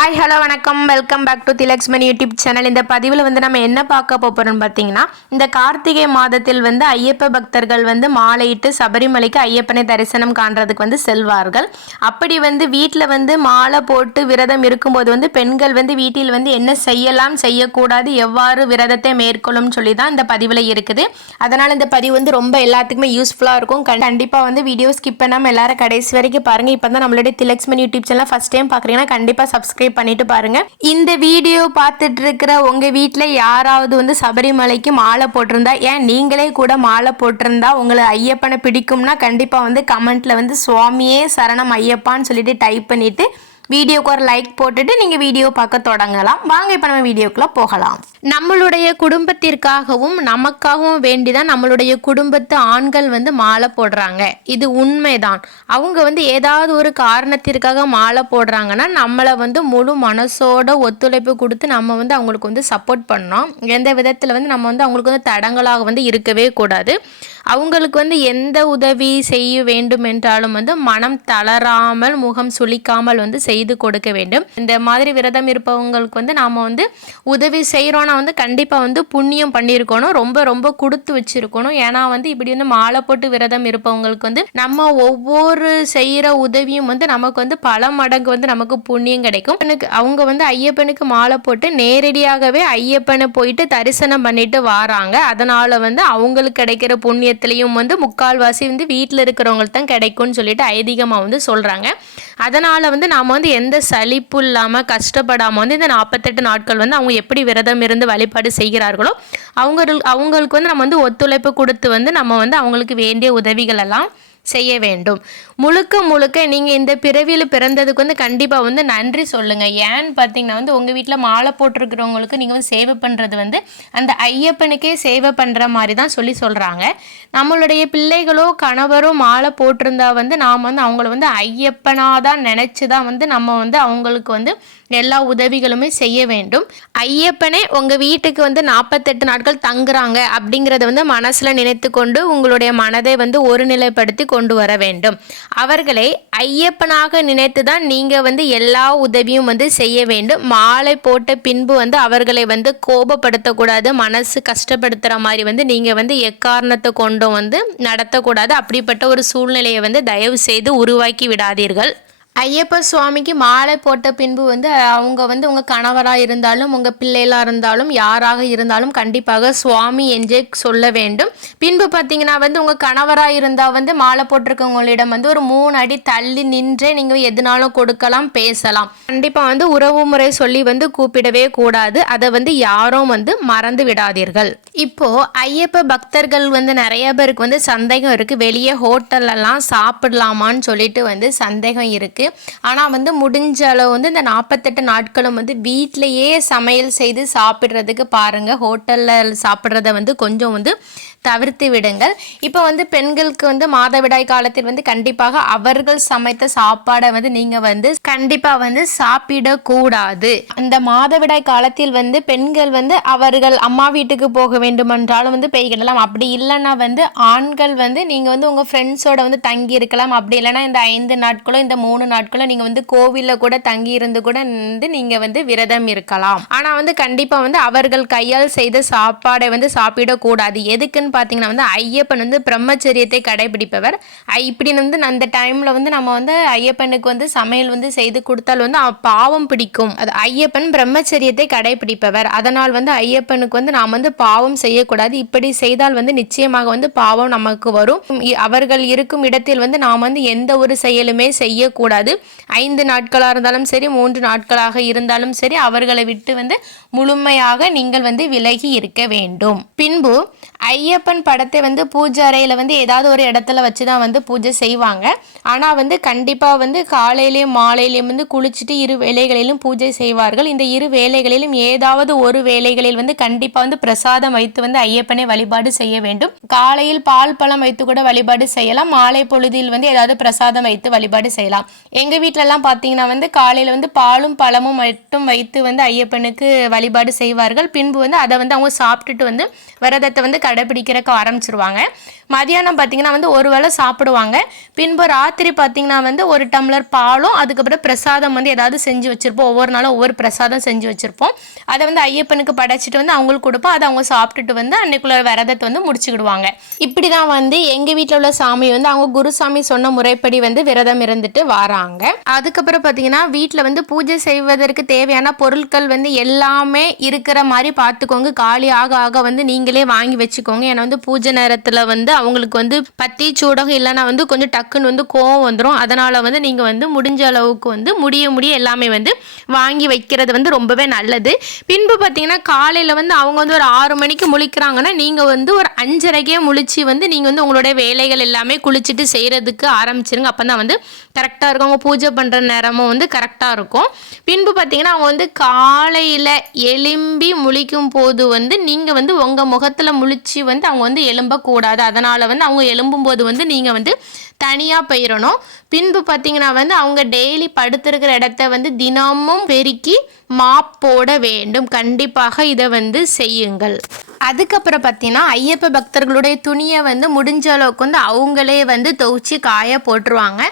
Hi hello வணக்கம். Welcome back to Thilaksman YouTube channel இந்த பதிவில் வந்து நம்ம என்ன பார்க்க போகிறோம்னு பார்த்தீங்கன்னா இந்த கார்த்திகை மாதத்தில் வந்து ஐயப்ப பக்தர்கள் வந்து மாலையிட்டு சபரிமலைக்கு ஐயப்பனை தரிசனம் காண்றதுக்கு வந்து செல்வார்கள். அப்படி வந்து வீட்டில் வந்து மாலை போட்டு விரதம் இருக்கும்போது வந்து பெண்கள் வந்து வீட்டில் வந்து என்ன செய்யலாம் செய்யக்கூடாது எவ்வாறு விரதத்தை மேற்கொள்ளும் சொல்லி தான் இந்த பதிவில் இருக்குது. அதனால் இந்த பதிவு வந்து ரொம்ப எல்லாத்துக்குமே யூஸ்ஃபுல்லாக இருக்கும். கண்டிப்பாக வந்து வீடியோ ஸ்கிப் பண்ணாமல் எல்லாரும் கடைசி வரைக்கும் பாருங்கள் இப்போ தான் நம்மளுடைய Thilaksman YouTube channel first time பார்க்குறீங்கன்னா கண்டிப்பாக சப்ஸ்கிரைப் பண்ணிட்டு பாருங்க. இந்த வீடியோ பார்த்துட்டு இருக்கிற உங்க வீட்டில் யாராவது வந்து சபரிமலைக்கு மாலை போட்டிருந்தா ஏன் நீங்களே கூட மாலை போட்டிருந்தா உங்களை ஐயப்பனை பிடிக்கும்னா கண்டிப்பாக வந்து கமெண்ட்ல வந்து சுவாமியே சரணம் ஐயப்பான்னு சொல்லிட்டு டைப் பண்ணிட்டு வீடியோக்கு ஒரு லைக் போட்டுட்டு நீங்கள் வீடியோ பார்க்க தொடங்கலாம். வாங்க இப்போ நம்ம வீடியோக்குள்ளே போகலாம். நம்மளுடைய குடும்பத்திற்காகவும் நமக்காகவும் வேண்டி தான் நம்மளுடைய குடும்பத்து ஆண்கள் வந்து மாலை போடுறாங்க. இது உண்மைதான். அவங்க வந்து ஏதாவது ஒரு காரணத்திற்காக மாலை போடுறாங்கன்னா நம்மளை வந்து முழு மனசோட ஒத்துழைப்பு கொடுத்து நம்ம வந்து அவங்களுக்கு வந்து சப்போர்ட் பண்ணோம் எந்த விதத்தில் வந்து நம்ம வந்து அவங்களுக்கு வந்து தடங்களாக வந்து இருக்கவே கூடாது. அவங்களுக்கு வந்து எந்த உதவி செய்ய வேண்டும் என்றாலும் வந்து மனம் தளராமல் முகம் சுளிக்காமல் வந்து செய்து கொடுக்க வேண்டும். இந்த மாதிரி விரதம் இருப்பவங்களுக்கு வந்து நாம் வந்து உதவி செய்கிறோன்னா வந்து கண்டிப்பாக வந்து புண்ணியம் பண்ணியிருக்கணும். ரொம்ப ரொம்ப கொடுத்து வச்சுருக்கணும். ஏன்னா வந்து இப்படி வந்து மாலை போட்டு விரதம் இருப்பவங்களுக்கு வந்து நம்ம ஒவ்வொரு செய்கிற உதவியும் வந்து நமக்கு வந்து பல மடங்கு வந்து நமக்கு புண்ணியம் கிடைக்கும். எனக்கு அவங்க வந்து ஐயப்பனுக்கு மாலை போட்டு நேரடியாகவே ஐயப்பனை போயிட்டு தரிசனம் பண்ணிட்டு வாராங்க. அதனால் வந்து அவங்களுக்கு கிடைக்கிற புண்ணியத்திலையும் வந்து முக்கால்வாசி வந்து வீட்டில் இருக்கிறவங்களுக்கு தான் கிடைக்கும்னு சொல்லிட்டு ஐதீகமாக வந்து சொல்கிறாங்க அதனால் வந்து நாம் வந்து எந்த சலிப்பு இல்லாமல் கஷ்டப்படாமல் வந்து இந்த நாற்பத்தெட்டு நாட்கள் வந்து அவங்க எப்படி விரதம் இருந்து வழிபாடு செய்கிறார்களோ அவங்க அவங்களுக்கு வந்து நம்ம வந்து ஒத்துழைப்பு கொடுத்து வந்து நம்ம வந்து அவங்களுக்கு வேண்டிய உதவிகள் எல்லாம் செய்ய வேண்டும். முழுக்க முழுக்க நீங்கள் இந்த பிறவியில் பிறந்ததுக்கு வந்து கண்டிப்பாக வந்து நன்றி சொல்லுங்கள் ஏன்னு பார்த்தீங்கன்னா வந்து உங்கள் வீட்டில் மாலை போட்டிருக்கிறவங்களுக்கு நீங்கள் வந்து சேவை பண்ணுறது வந்து அந்த ஐயப்பனுக்கே சேவை பண்ணுற மாதிரி தான் சொல்லி சொல்கிறாங்க நம்மளுடைய பிள்ளைகளோ கணவரோ மாலை போட்டிருந்தா வந்து நாம் வந்து அவங்கள வந்து ஐயப்பனாக தான் நினச்சி தான் வந்து நம்ம வந்து அவங்களுக்கு வந்து எல்லா உதவிகளுமே செய்ய வேண்டும். ஐயப்பனே உங்கள் வீட்டுக்கு வந்து நாற்பத்தெட்டு நாட்கள் தங்குறாங்க அப்படிங்கிறத வந்து மனசில் நினைத்து கொண்டு உங்களுடைய மனதை வந்து ஒருநிலைப்படுத்தி கொண்டு வர வேண்டும். அவர்களை ஐயப்பனாக நினைத்து தான் நீங்கள் வந்து எல்லா உதவியும் வந்து செய்ய வேண்டும். மாலை போட்ட பின்பு வந்து அவர்களை வந்து கோபப்படுத்தக்கூடாது மனசு கஷ்டப்படுத்துகிற மாதிரி வந்து நீங்கள் வந்து எக்காரணத்தை கொண்டும் வந்து நடத்தக்கூடாது. அப்படிப்பட்ட ஒரு சூழ்நிலையை வந்து தயவு செய்து உருவாக்கி விடாதீர்கள். ஐயப்ப சுவாமிக்கு மாலை போட்ட பின்பு வந்து அவங்க வந்து உங்கள் கணவராக இருந்தாலும் உங்கள் பிள்ளைகளாக இருந்தாலும் யாராக இருந்தாலும் கண்டிப்பாக சுவாமி என்றே சொல்ல வேண்டும். பின்பு பார்த்தீங்கன்னா வந்து உங்கள் கணவராக இருந்தால் வந்து மாலை போட்டிருக்கவங்களிடம் வந்து ஒரு மூணு அடி தள்ளி நின்றே நீங்கள் எதுனாலும் கொடுக்கலாம் பேசலாம். கண்டிப்பாக வந்து உறவு முறை சொல்லி வந்து கூப்பிடவே கூடாது. அதை வந்து யாரும் வந்து மறந்து விடாதீர்கள். இப்போது ஐயப்ப பக்தர்கள் வந்து நிறைய பேருக்கு வந்து சந்தேகம் இருக்குது வெளியே ஹோட்டல்லலாம் சாப்பிடலாமான்னு சொல்லிட்டு வந்து சந்தேகம் இருக்குது ஆனால் வந்து முடிஞ்ச அளவு வந்து இந்த நாற்பத்தெட்டு நாட்களும் வந்து வீட்டிலையே சமையல் செய்து சாப்பிட்றதுக்கு பாருங்கள் ஹோட்டலில் சாப்பிட்றத வந்து கொஞ்சம் வந்து தவிர்த்து விடுங்கள். இப்போ வந்து பெண்களுக்கு வந்து மாதவிடாய் காலத்தில் வந்து கண்டிப்பாக அவர்கள் சமைத்த சாப்பாடை வந்து நீங்கள் வந்து கண்டிப்பாக வந்து சாப்பிடக்கூடாது. அந்த மாதவிடாய் காலத்தில் வந்து பெண்கள் வந்து அவர்கள் அம்மா வீட்டுக்கு போக வேண்டுமென்றாலும் வந்து பெய்கிடலாம். அப்படி இல்லைன்னா வந்து ஆண்கள் வந்து நீங்கள் வந்து உங்கள் ஃப்ரெண்ட்ஸோட வந்து தங்கி இருக்கலாம். அப்படி இல்லைன்னா இந்த ஐந்து நாட்களோ இந்த மூணு நாட்களோ நீங்கள் வந்து கோவிலில் கூட தங்கி இருந்து கூட வந்து நீங்கள் வந்து விரதம் இருக்கலாம். ஆனால் வந்து கண்டிப்பாக வந்து அவர்கள் கையால் செய்த சாப்பாடை வந்து சாப்பிடக்கூடாது. எதுக்குன்னு பார்த்தீங்கன்னா வந்து ஐயப்பன் வந்து பிரம்மச்சரியத்தை கடைபிடிப்பவர். ஐ- இப்படி வந்து அந்த டைமில் வந்து நம்ம வந்து ஐயப்பனுக்கு வந்து சமையல் வந்து செய்து கொடுத்தால் வந்து பாவம் பிடிக்கும். அது ஐயப்பன் பிரம்மச்சரியத்தை கடைபிடிப்பவர். அதனால் வந்து ஐயப்பனுக்கு வந்து நாம் வந்து பாவம் செய்யக்கூடாது. இப்படி செய்தால் வந்து நிச்சயமாக வந்து பாவம் நமக்கு வரும். அவர்கள் இருக்கும் இடத்தில் வந்து நாம் வந்து எந்த ஒரு செயலுமே செய்யக்கூடாது. ஐந்து நாட்களாக இருந்தாலும் சரி மூன்று நாட்களாக இருந்தாலும் சரி அவர்களை விட்டு வந்து முழுமையாக நீங்கள் வந்து விலகி இருக்க வேண்டும். பின்பு ஐயப்பன் படத்தை வந்து பூஜை அறையில் வந்து ஏதாவது ஒரு இடத்துல வச்சு தான் வந்து பூஜை செய்வாங்க. ஆனால் வந்து கண்டிப்பாக வந்து காலையிலையும் மாலையிலையும் வந்து குளிச்சுட்டு இரு வேளைகளிலும் பூஜை செய்வார்கள். இந்த இரு வேலைகளிலும் ஏதாவது ஒரு வேலைகளில் வந்து கண்டிப்பாக வந்து பிரசாதம் வைத்து வந்து ஐயப்பனை வழிபாடு செய்ய வேண்டும். காலையில் பால் பழம் வைத்து கூட வழிபாடு செய்யலாம். மாலை பொழுதில் வந்து ஏதாவது பிரசாதம் வைத்து வழிபாடு செய்யலாம். எங்கள் வீட்டிலலாம் பார்த்தீங்கன்னா வந்து காலையில் வந்து பாலும் பழமும் மட்டும் வைத்து வந்து ஐயப்பனுக்கு வழிபாடு செய்வார்கள். பின்பு வந்து அதை வந்து அவங்க சாப்பிட்டுட்டு வந்து விரதத்தை வந்து சீக்கிரம் ஆரம்பிச்சிருவாங்க. மதியானம் பார்த்தீங்கன்னா வந்து ஒரு வேளை சாப்பிடுவாங்க. பின்பு ராத்திரி பார்த்தீங்கன்னா வந்து ஒரு டம்ளர் பாலும் அதுக்கப்புறம் பிரசாதம் வந்து ஏதாவது செஞ்சு வச்சுருப்போம். ஒவ்வொரு நாளும் ஒவ்வொரு பிரசாதம் செஞ்சு வச்சுருப்போம். அதை வந்து ஐயப்பனுக்கு படைச்சிட்டு வந்து அவங்களுக்கு கொடுப்போம். அதை அவங்க சாப்பிட்டுட்டு வந்து அன்னைக்குள்ள விரதத்தை வந்து முடிச்சுக்கிடுவாங்க. இப்படி தான் வந்து எங்கள் வீட்டில் உள்ள சாமி வந்து அவங்க குருசாமி சொன்ன முறைப்படி வந்து விரதம் இருந்துட்டு வராங்க. அதுக்கப்புறம் பார்த்தீங்கன்னா வீட்டில் வந்து பூஜை செய்வதற்கு தேவையான பொருட்கள் வந்து எல்லாமே இருக்கிற மாதிரி பார்த்துக்கோங்க காலி ஆக ஆக வந்து நீங்களே வாங்கி வச்சுக்கோங்க. ஏன்னா வந்து பூஜை நேரத்தில் வந்து அவங்களுக்கு வந்து பத்தி சூடகம் இல்லைன்னா வந்து கொஞ்சம் டக்குன்னு வந்து கோவம் வந்துடும் அதனால் வந்து நீங்கள் வந்து முடிஞ்ச அளவுக்கு வந்து முடிய முடிய எல்லாமே வந்து வாங்கி வைக்கிறது வந்து ரொம்பவே நல்லது. பின்பு பார்த்தீங்கன்னா காலையில் வந்து அவங்க வந்து ஒரு ஆறு மணிக்கு முழிக்கிறாங்கன்னா நீங்கள் வந்து ஒரு அஞ்சரைக்கே முழிச்சு வந்து நீங்கள் வந்து உங்களுடைய வேலைகள் எல்லாமே குளிச்சுட்டு செய்கிறதுக்கு ஆரம்பிச்சிருங்க. அப்போ தான் வந்து கரெக்டாக இருக்கும். அவங்க பூஜை பண்ணுற நேரமும் வந்து கரெக்டாக இருக்கும். பின்பு பார்த்தீங்கன்னா அவங்க வந்து காலையில் எலும்பி முழிக்கும் போது வந்து நீங்கள் வந்து உங்கள் முகத்தில் முழிச்சு வந்து அவங்க வந்து எலும்பக்கூடாது அதனால் அதனால் வந்து அவங்க எழும்பும்போது வந்து நீங்கள் வந்து தனியாக போயிடணும் பின்பு பார்த்தீங்கன்னா வந்து அவங்க டெய்லி படுத்திருக்கிற இடத்த வந்து தினமும் பெருக்கி மாப் போட வேண்டும். கண்டிப்பாக இதை வந்து செய்யுங்கள். அதுக்கப்புறம் பார்த்தீங்கன்னா ஐயப்ப பக்தர்களுடைய துணியை வந்து முடிஞ்ச அளவுக்கு வந்து அவங்களே வந்து துவைச்சி காய போட்டுருவாங்க.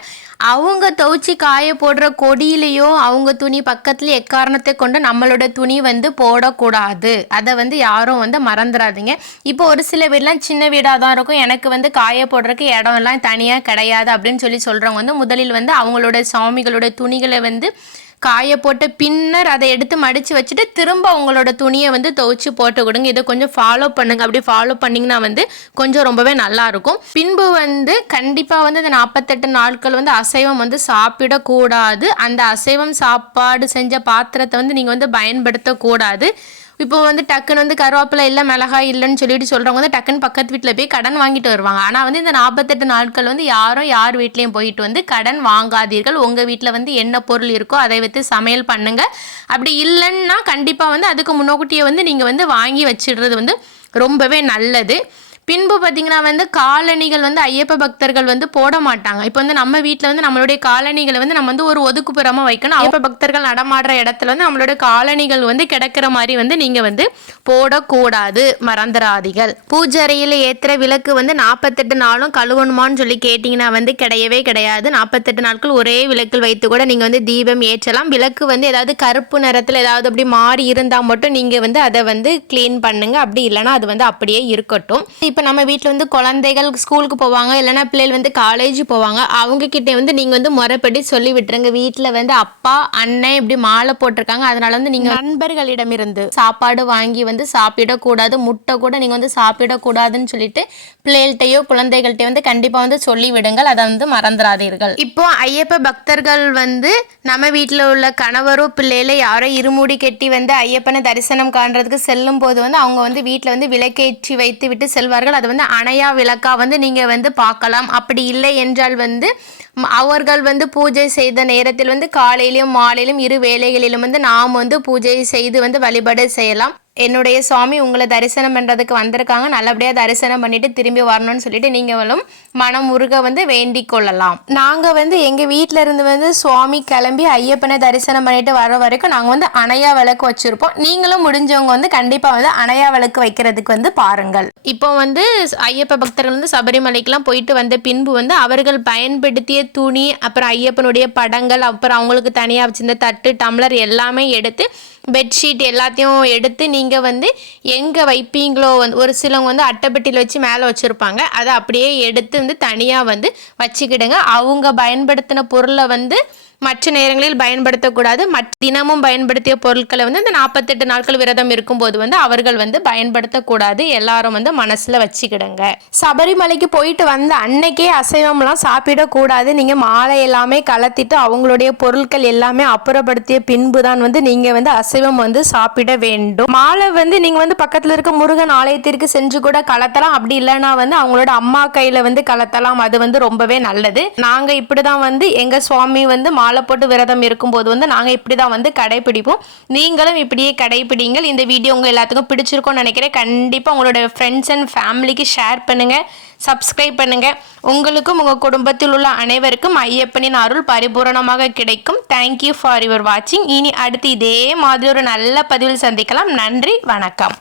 அவங்க துவைச்சி காய போடுற கொடியிலையோ அவங்க துணி பக்கத்துல எக்காரணத்தை கொண்டு நம்மளோட துணி வந்து போடக்கூடாது. அதை வந்து யாரும் வந்து மறந்துடாதீங்க இப்போ ஒரு சில வீடெலாம் சின்ன வீடாக தான் இருக்கும். எனக்கு வந்து காய போடுறதுக்கு இடம்லாம் தனியாக கிடையாது அப்படின்னு சொல்லி சொல்கிறவங்க வந்து முதலில் வந்து அவங்களோட சாமிகளோட துணிகளை வந்து காய போட்ட பின்னர் அதை எடுத்து மடித்து வச்சுட்டு திரும்ப உங்களோட துணியை வந்து துவைச்சு போட்டு கொடுங்க. இதை கொஞ்சம் ஃபாலோ பண்ணுங்க. அப்படி ஃபாலோ பண்ணிங்கன்னா வந்து கொஞ்சம் ரொம்பவே நல்லாயிருக்கும் பின்பு வந்து கண்டிப்பாக வந்து இந்த நாற்பத்தெட்டு நாட்கள் வந்து அசைவம் வந்து சாப்பிடக்கூடாது. அந்த அசைவம் சாப்பாடு செஞ்ச பாத்திரத்தை வந்து நீங்கள் வந்து பயன்படுத்தக்கூடாது. இப்போ வந்து டக்குன்னு வந்து கருவேப்பிலை இல்லை மிளகாய் இல்லைன்னு சொல்லிட்டு சொல்கிறவங்க வந்து டக்குன்னு பக்கத்து வீட்டில் போய் கடன் வாங்கிட்டு வருவாங்க. ஆனால் வந்து இந்த நாற்பத்தெட்டு நாட்கள் வந்து யாரும் யார் வீட்லேயும் போயிட்டு வந்து கடன் வாங்காதீர்கள். உங்கள் வீட்டில் வந்து என்ன பொருள் இருக்கோ அதை வைத்து சமையல் பண்ணுங்கள் அப்படி இல்லைன்னா கண்டிப்பாக வந்து அதுக்கு முன்னோக்கூட்டியே வந்து நீங்கள் வந்து வாங்கி வச்சிடுறது வந்து ரொம்பவே நல்லது. பின்பு பார்த்தீங்கன்னா வந்து காலணிகள் வந்து ஐயப்ப பக்தர்கள் வந்து போட மாட்டாங்க. இப்போ வந்து நம்ம வீட்டில் வந்து நம்மளுடைய காலணிகளை வந்து நம்ம வந்து ஒரு ஒதுக்குப்புறமாக வைக்கணும். ஐயப்ப பக்தர்கள் நடமாடுற இடத்துல வந்து நம்மளோட காலணிகள் வந்து கிடக்கிற மாதிரி வந்து நீங்கள் வந்து போடக்கூடாது. மறந்துடாதீர்கள் பூஜறையில் ஏற்றுற விளக்கு வந்து நாற்பத்தெட்டு நாளும் கழுவணுமான்னு சொல்லி கேட்டிங்கன்னா வந்து கிடையவே கிடையாது. நாற்பத்தெட்டு நாட்கள் ஒரே விளக்கில் வைத்து கூட நீங்கள் வந்து தீபம் ஏற்றலாம். விளக்கு வந்து ஏதாவது கருப்பு நிறத்தில் ஏதாவது அப்படி மாறி இருந்தால் மட்டும் நீங்கள் வந்து அதை வந்து க்ளீன் பண்ணுங்கள் அப்படி இல்லைன்னா அது வந்து அப்படியே இருக்கட்டும். இப்போ இப்போ நம்ம வீட்டில் வந்து குழந்தைகள் ஸ்கூலுக்கு போவாங்க இல்லைன்னா பிள்ளைகள் வந்து காலேஜ் போவாங்க. அவங்கக்கிட்டே வந்து நீங்கள் வந்து முறைப்படி சொல்லி விட்டுருங்க. வீட்டில் வந்து அப்பா அண்ணன் இப்படி மாலை போட்டிருக்காங்க. அதனால வந்து நீங்கள் நண்பர்களிடமிருந்து சாப்பாடு வாங்கி வந்து சாப்பிடக்கூடாது முட்டை கூட நீங்கள் வந்து சாப்பிடக்கூடாதுன்னு சொல்லிட்டு பிள்ளைகள்கிட்டயோ குழந்தைகள்கிட்டயோ வந்து கண்டிப்பாக வந்து சொல்லி விடுங்கள். அதை வந்து மறந்துடாதீர்கள். இப்போ ஐயப்ப பக்தர்கள் வந்து நம்ம வீட்டில் உள்ள கணவரோ பிள்ளையில யாரோ இருமுடி கட்டி வந்து ஐயப்பனை தரிசனம் காண்றதுக்கு செல்லும் போது வந்து அவங்க வந்து வீட்டில் வந்து விளக்கேற்றி வைத்து விட்டு செல்வார்கள். அது வந்து அணையா விளக்கா வந்து நீங்கள் வந்து பார்க்கலாம். அப்படி இல்லை என்றால் வந்து அவர்கள் வந்து பூஜை செய்த நேரத்தில் வந்து காலையிலும் மாலையிலும் இரு வேளைகளிலும் வந்து நாம் வந்து பூஜை செய்து வந்து வழிபாடு செய்யலாம். என்னுடைய சுவாமி உங்களை தரிசனம் பண்ணுறதுக்கு வந்திருக்காங்க. நல்லபடியாக தரிசனம் பண்ணிட்டு திரும்பி வரணும்னு சொல்லிட்டு நீங்களும் மனம் உருக வந்து வேண்டிக் கொள்ளலாம். நாங்கள் வந்து எங்கள் வீட்டில் இருந்து வந்து சுவாமி கிளம்பி ஐயப்பனை தரிசனம் பண்ணிட்டு வர வரைக்கும் நாங்கள் வந்து அணையா விளக்கு வச்சுருப்போம். நீங்களும் முடிஞ்சவங்க வந்து கண்டிப்பாக வந்து அணையா விளக்கு வைக்கிறதுக்கு வந்து பாருங்கள். இப்போ வந்து ஐயப்ப பக்தர்கள் வந்து சபரிமலைக்கெல்லாம் போயிட்டு வந்த பின்பு வந்து அவர்கள் பயன்படுத்திய துணி அப்புறம் ஐயப்பனுடைய படங்கள் அப்புறம் அவங்களுக்கு தனியாக வச்சிருந்த தட்டு டம்ளர் எல்லாமே எடுத்து பெட்ஷீட் எல்லாத்தையும் எடுத்து நீங்கள் வந்து எங்கே வைப்பீங்களோ வந்து ஒரு சிலவங்க வந்து அட்டைப்பெட்டியில் வச்சு மேலே வச்சுருப்பாங்க. அதை அப்படியே எடுத்து வந்து தனியாக வந்து வச்சுக்கிடுங்க. அவங்க பயன்படுத்தின பொருளை வந்து மற்ற நேரங்களில் பயன்படுத்தக்கூடாது. மற்ற தினமும் பயன்படுத்திய பொருட்களை வந்து இந்த நாற்பத்தெட்டு நாட்கள் விரதம் இருக்கும்போது வந்து அவர்கள் வந்து பயன்படுத்தக்கூடாது. எல்லாரும் வந்து மனசில் வச்சுக்கிடுங்க. சபரிமலைக்கு போயிட்டு வந்த அன்னைக்கே அசைவம்லாம் சாப்பிடக்கூடாது. நீங்கள் மாலை எல்லாமே கலத்திட்டு அவங்களுடைய பொருட்கள் எல்லாமே அப்புறப்படுத்திய பின்பு தான் வந்து நீங்கள் வந்து அசைவம் வந்து சாப்பிட வேண்டும். மாலை வந்து நீங்கள் வந்து பக்கத்தில் இருக்க முருகன் ஆலயத்திற்கு சென்று கூட கலத்தலாம். அப்படி இல்லைன்னா வந்து அவங்களோட அம்மா கையில் வந்து கலத்தலாம். அது வந்து ரொம்பவே நல்லது. நாங்கள் இப்படி தான் வந்து எங்கள் சுவாமி வந்து மாலை போட்டு விரதம் இருக்கும்போது வந்து நாங்கள் இப்படி தான் வந்து கடைப்பிடிப்போம் நீங்களும் இப்படியே கடைப்பிடிங்கள் இந்த வீடியோ உங்கள் எல்லாத்துக்கும் பிடிச்சிருக்கோன்னு நினைக்கிறேன். கண்டிப்பாக உங்களோட ஃப்ரெண்ட்ஸ் அண்ட் ஃபேமிலிக்கு ஷேர் பண்ணுங்கள் சப்ஸ்கிரைப் பண்ணுங்கள் உங்களுக்கும் உங்கள் குடும்பத்தில் உள்ள அனைவருக்கும் ஐயப்பனின் அருள் பரிபூரணமாக கிடைக்கும். தேங்க்யூ ஃபார் யுவர் வாட்சிங் இனி அடுத்து இதே மாதிரி ஒரு நல்ல பதிவில் சந்திக்கலாம். நன்றி வணக்கம்.